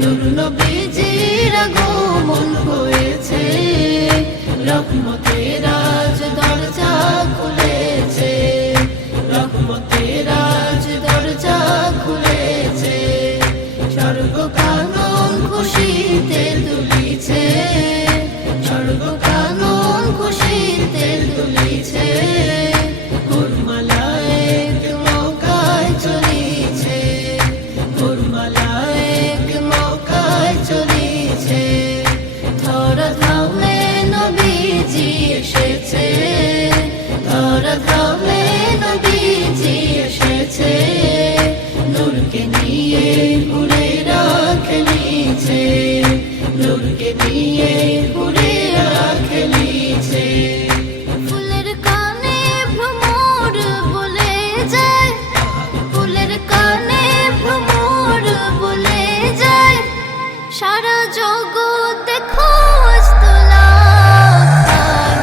নূর নবীজির আগমন হয়েছে, রহমতের আজ দরজা খুলেছে, রহমতের আজ দরজা খুলেছে। স্বর্গ কানন খুশিতে দুলিছে, স্বর্গ কানন খুশিতে দুলিছে। হুরমালায়েক মক্কায় চলিছে, হুরমালায়েক মক্কায় চলিছে। ধরা ধামে নবীজি এসেছে, ধরা ধামে নবীজি এসেছে। নূরকে নিয়ে ঘুরে রাখলিছে, নূরকে নিয়ে ঘুরে রাখলিছে। ফুলের কানে ভ্রমর বলে যায়, ফুলের কানে ভ্রমর বলে যায়। সারা জগতে খোঁজ তোলা,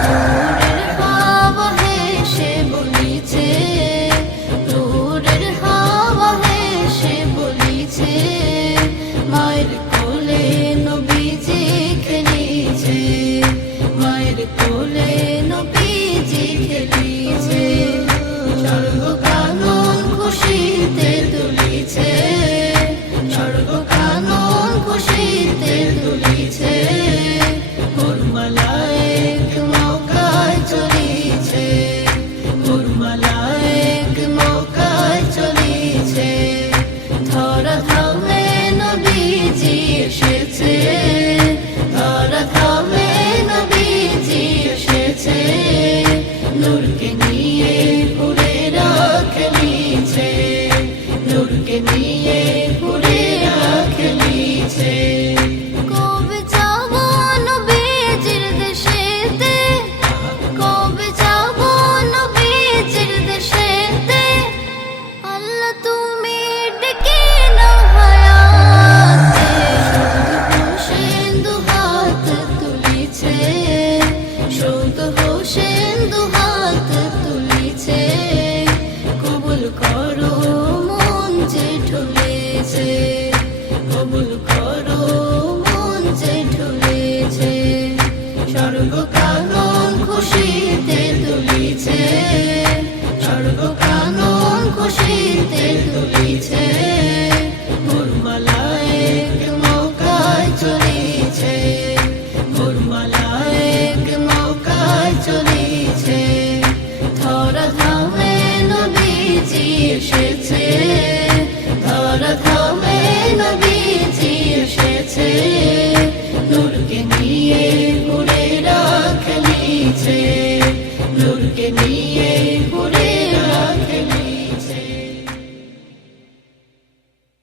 নূরের হাওয়া হেসে বলিছে, নূরের হাওয়া হেসে বলিছে। মায়ের কোলে নবীজি খেলিছে, মায়ের কোলে নবীজি খেলিছে। স্বর্গ কানন খুশিতে দুলিছে, স্বর্গ কানন খুশিতে দুলিছে। হুরমালায়েক মক্কায় চলিছে, হুরমালায়েক মক্কায় চলিছে। ধরা ধামে নবীজি এসেছে, ধরা ধামে নবীজি এসেছে। নূরকে নিয়ে ঘুরে রাখলিছে, নূরকে নিয়ে ঘুরে রাখলিছে। কবে যাব নবীজির দেশেতে, কবে যাব নবীজির দেশেতে। আল্লাহ তুমি ডেকে নাও হায়াতে, শুধু হোসেন দুহাত তুলিছে, শুধু হোসেন দুহাত তুলিছে। কবুল করো মন যে ঢুলেছে, কবুল করো মন যে ঢুলেছে। স্বর্গ কানন খুশিতে দুলিছে, স্বর্গ কানন খুশিতে দুলিছে। হুরমালায়েক মক্কায় চলিছে, হুরমালায়েক মক্কায় চলিছে। ধরা ধামে নবীজি এসেছে, ধরা ধামে নবীজি এসেছে। নূরকে নিয়ে ঘুরে রাখলিছে, নূরকে নিয়ে